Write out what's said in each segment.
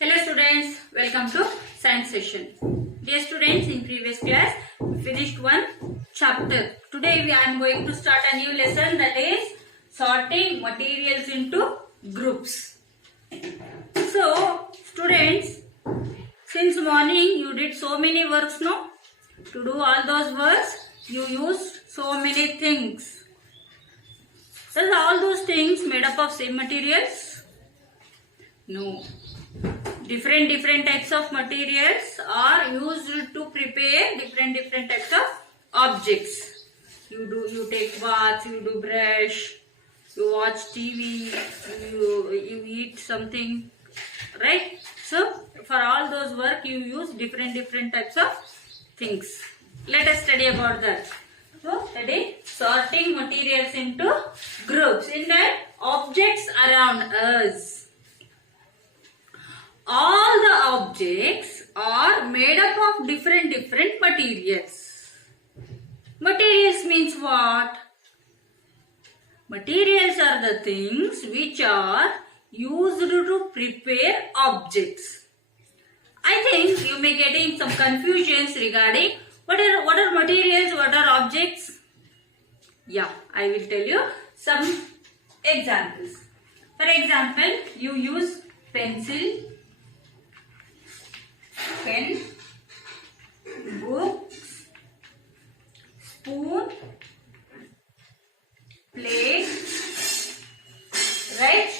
Hello students, welcome to science session. Dear students, in previous class we finished one chapter. Today I am going to start a new lesson, that is sorting materials into groups. So students, since morning you did so many works, no? To do all those works you used so many things. So all those things made up of same materials? No. Different types of materials are used to prepare different types of objects. You take bath, you do brush, you watch TV, you eat something, right? So for all those work you use different types of things. Let us study about that. So study sorting materials into groups. In that, objects around us. All the objects are made up of different materials. Materials means what? Materials are the things which are used to prepare objects. I think you may getting some confusions regarding what are materials, what are objects. Yeah, I will tell you some examples. For example, you use pencil, pen, books, spoon, plate, right,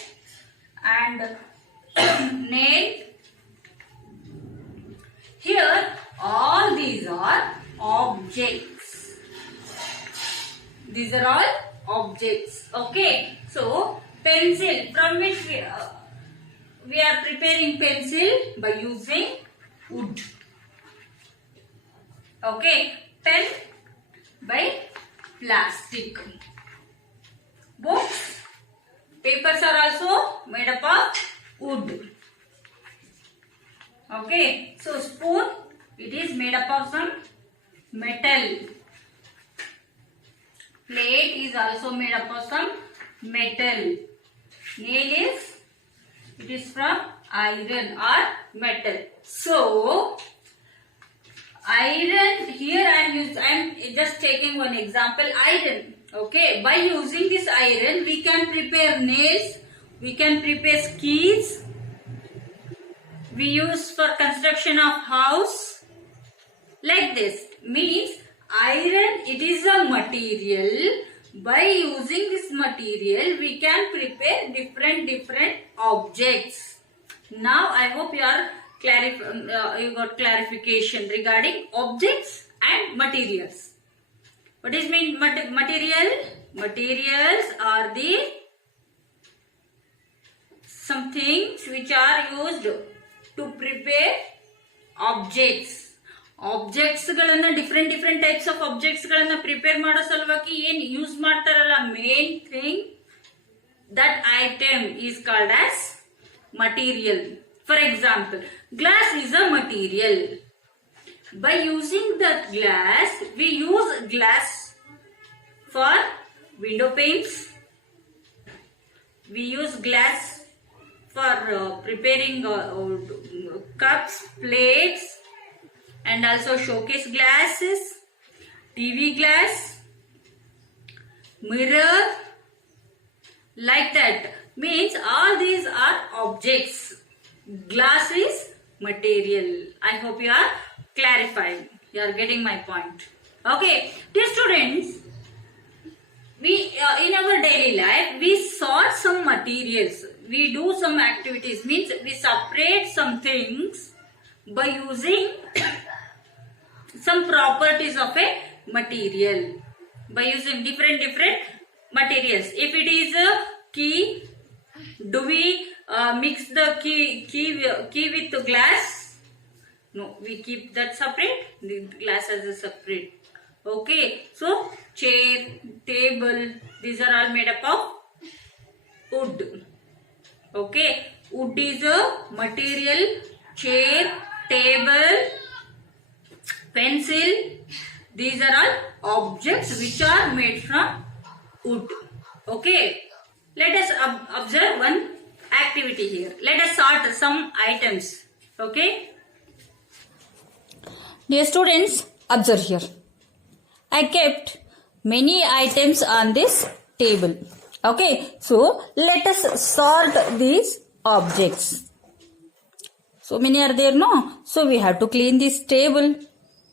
and nail. Here all these are objects. These are all objects. Okay. So pencil, from which we are preparing pencil by using wood. Okay. Pen by plastic. Books, papers are also made up of wood. Okay. So spoon, it is made up of some metal. Plate is also made up of some metal. Nail it is from iron or metal. So iron, here I am just taking one example, iron. Okay, by using this iron we can prepare nails, we can prepare keys, we use for construction of house. Like this means iron, it is a material. By using this material we can prepare different objects. Now I hope you are you got clarification regarding objects and materials. What is mean material? Materials are the some things which are used to prepare objects. Objects galana different types of objects galana prepare mado salvaki yen use ಮಾಡ್ತಾರಲ್ಲ, main thing, that item is called as material. For example, glass is a material. By using that glass, we use glass for window panes. We use glass for preparing cups, plates, and also showcase glasses, TV glass, mirror, like that. Means all these are objects. Glass is material. I hope you are clarifying. You are getting my point. Okay, dear students, we in our daily life we sort some materials. We do some activities. Means we separate some things by using some properties of a material. By using different materials. If it is a key, do we mix the key with glass? No, we keep that separate. The glass as a separate. Okay. So chair, table, these are all made up of wood. Okay. Wood is a material. Chair, table, pencil, these are all objects which are made from wood. Okay. Let us observe one activity here. Let us sort some items. Okay. Dear students, observe here. I kept many items on this table. Okay. So let us sort these objects. So many are there, no? So we have to clean this table.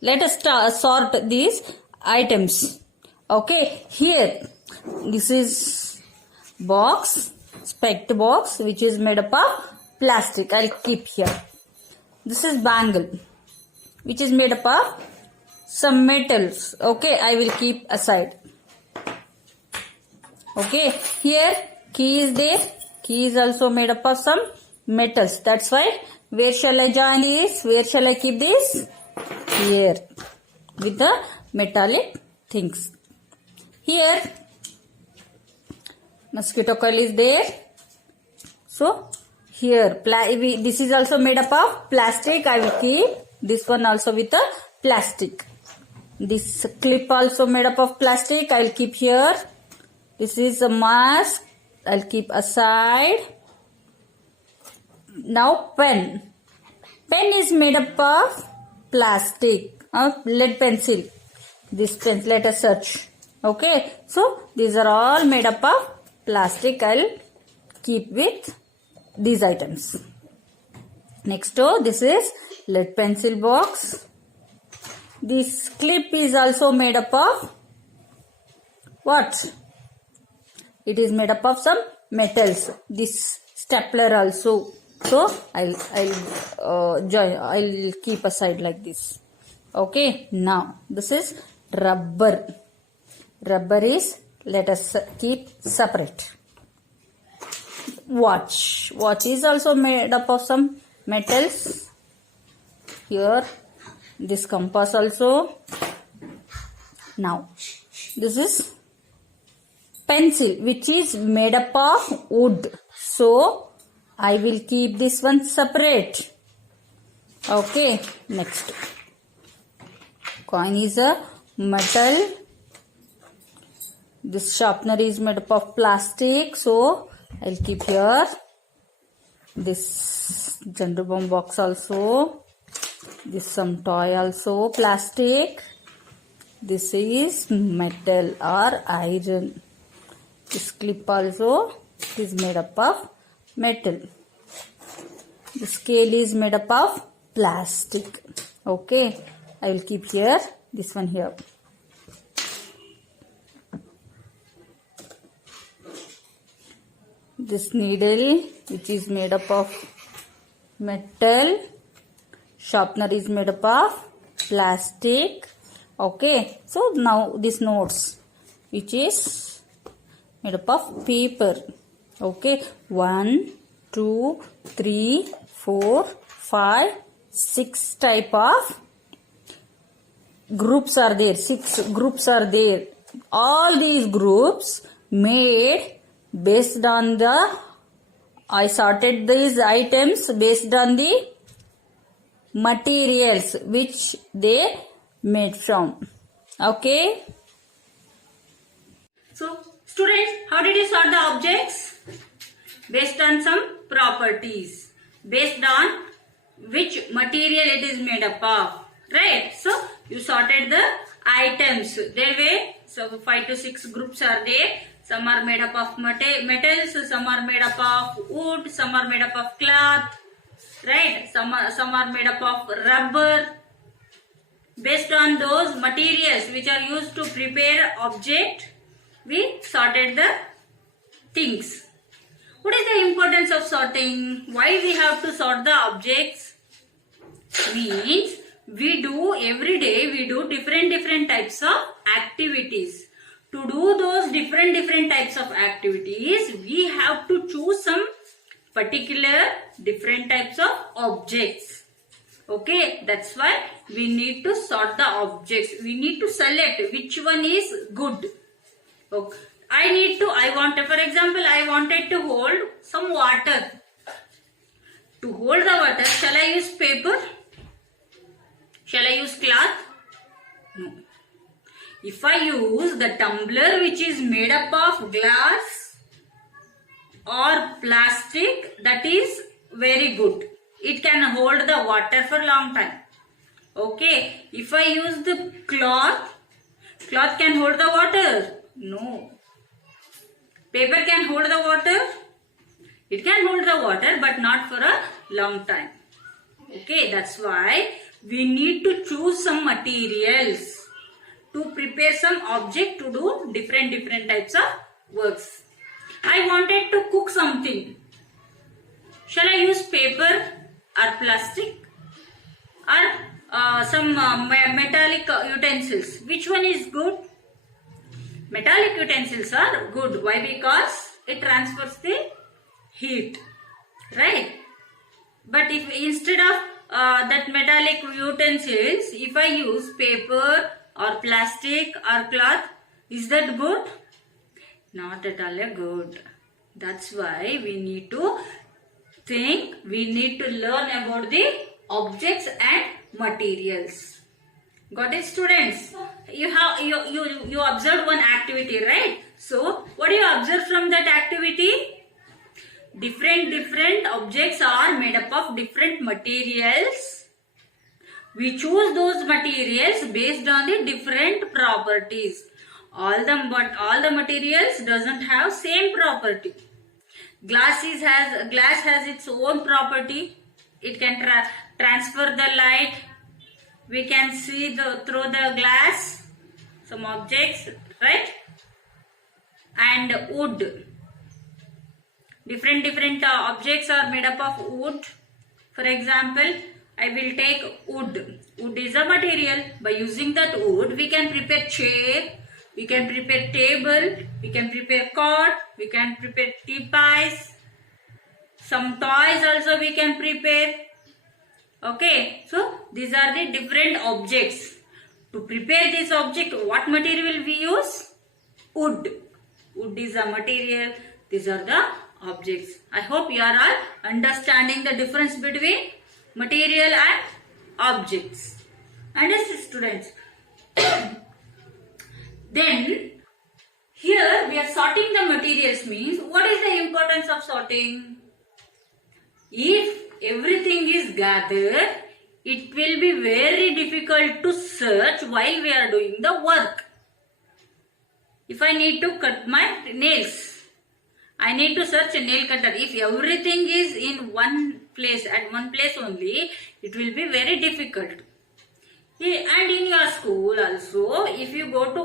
Let us sort these items. Okay. Here, this is box, specked box, which is made up of plastic. I'll keep here. This is bangle, which is made up of some metals. Okay, I will keep aside. Okay, here key is there. Key is also made up of some metals. That's why, where shall I join this? Where shall I keep this? Here, with the metallic things. Here, mosquito coil is there. So, here, this is also made up of plastic. I will keep this one also with a plastic. This clip also made up of plastic. I will keep here. This is a mask. I'll keep aside. Now, pen. Pen is made up of plastic. Lead pencil. This pen, let us search. Okay. So, these are all made up of plastic. I'll keep with these items. Next to this is lead pencil box. This clip is also made up of what? It is made up of some metals. This stapler also. So I'll keep aside like this. Okay. Now this is rubber. Rubber is, let us keep separate. Watch. Watch is also made up of some metals. Here, this compass also. Now, this is pencil, which is made up of wood. So, I will keep this one separate. Okay, next. Coin is a metal. This sharpener is made up of plastic. So, I'll keep here. This gender bomb box also. This some toy also, plastic. This is metal or iron. This clip also is made up of metal. The scale is made up of plastic. Okay. I will keep here. This one here. This needle, which is made up of metal. Sharpener is made up of plastic. Okay. So now this notes, which is made up of paper. Okay. 1, 2, 3, 4, 5, 6 type of groups are there. 6 groups are there. All these groups made based on I sorted these items based on the materials which they made from. Okay. So, students, how did you sort the objects? Based on some properties. Based on which material it is made up of. Right. So, you sorted the items. There were, so 5 to 6 groups are there. Some are made up of metals, some are made up of wood, some are made up of cloth, right? Some are made up of rubber. Based on those materials which are used to prepare object, we sorted the things. What is the importance of sorting? Why we have to sort the objects? Means we do every day, we do different types of activities. To do those different types of activities, we have to choose some particular different types of objects. Okay, that's why we need to sort the objects. We need to select which one is good. Okay. For example, I wanted to hold some water. To hold the water, shall I use paper? Shall I use cloth? No. If I use the tumbler which is made up of glass, or plastic, that is very good. It can hold the water for long time. Okay, if I use the cloth can hold the water? No. Paper can hold the water? It can hold the water but not for a long time. Okay, that's why we need to choose some materials to prepare some object to do different types of works. I wanted to cook something. Shall I use paper or plastic or some metallic utensils? Which one is good? Metallic utensils are good. Why? Because it transfers the heat, right? But if instead of that metallic utensils, if I use paper or plastic or cloth, is that good? Not at all good. That's why we need to think, we need to learn about the objects and materials. Got it, students? You observed one activity, right? So what do you observe from that activity? Different objects are made up of different materials. We choose those materials based on the different properties. All the materials doesn't have same property. Glass has its own property. It can transfer the light. We can see through the glass some objects, right? And wood. Different objects are made up of wood. For example, I will take wood. Wood is a material. By using that wood, we can prepare chair, we can prepare table, we can prepare cot, we can prepare teapots. Some toys also we can prepare. Okay, so these are the different objects. To prepare this object, what material we use? Wood. Wood is a material. These are the objects. I hope you are all understanding the difference between material and objects. Understood, students? Then here we are sorting the materials means what is the importance of sorting? If everything is gathered, it will be very difficult to search while we are doing the work. If I need to cut my nails, I need to search a nail cutter. If everything is in one place, at one place only, it will be very difficult. And in your school also, if you go to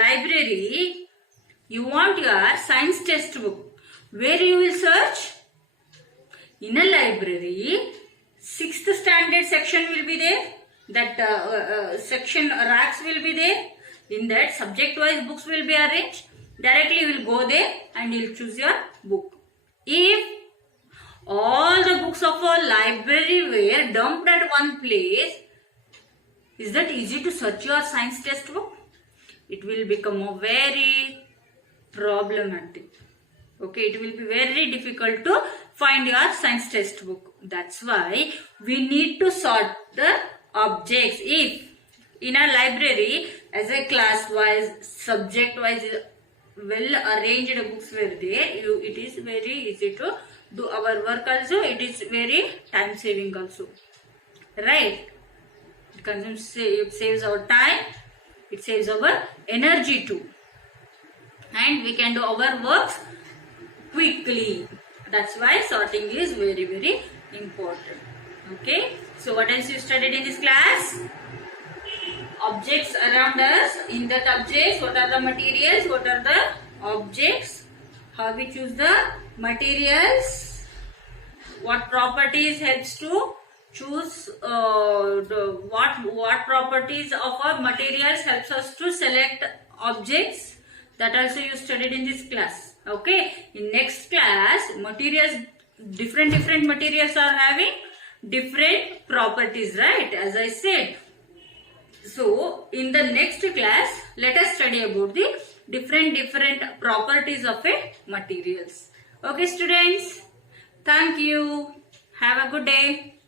library, you want your science textbook. Where you will search? In a library, 6th standard section will be there. That section racks will be there. In that, subject-wise books will be arranged. Directly you will go there and you will choose your book. If all the books of a library were dumped at one place, is that easy to search your science textbook? It will become a very problematic. Okay, it will be very difficult to find your science textbook. That's why we need to sort the objects. If in a library, as a class-wise, subject-wise, well-arranged books were there, it is very easy to do our work also. It is very time-saving also. Right? It saves our time. It saves our energy too. And we can do our works quickly. That's why sorting is very important. Okay. So what else you studied in this class? Objects around us. In that objects, what are the materials? What are the objects? How we choose the materials? What properties helps to choose? What properties of our materials helps us to select objects? That also you studied in this class. Okay. In next class, materials, different materials are having different properties, right? As I said. So, in the next class, let us study about the different properties of a materials. Okay, students. Thank you. Have a good day.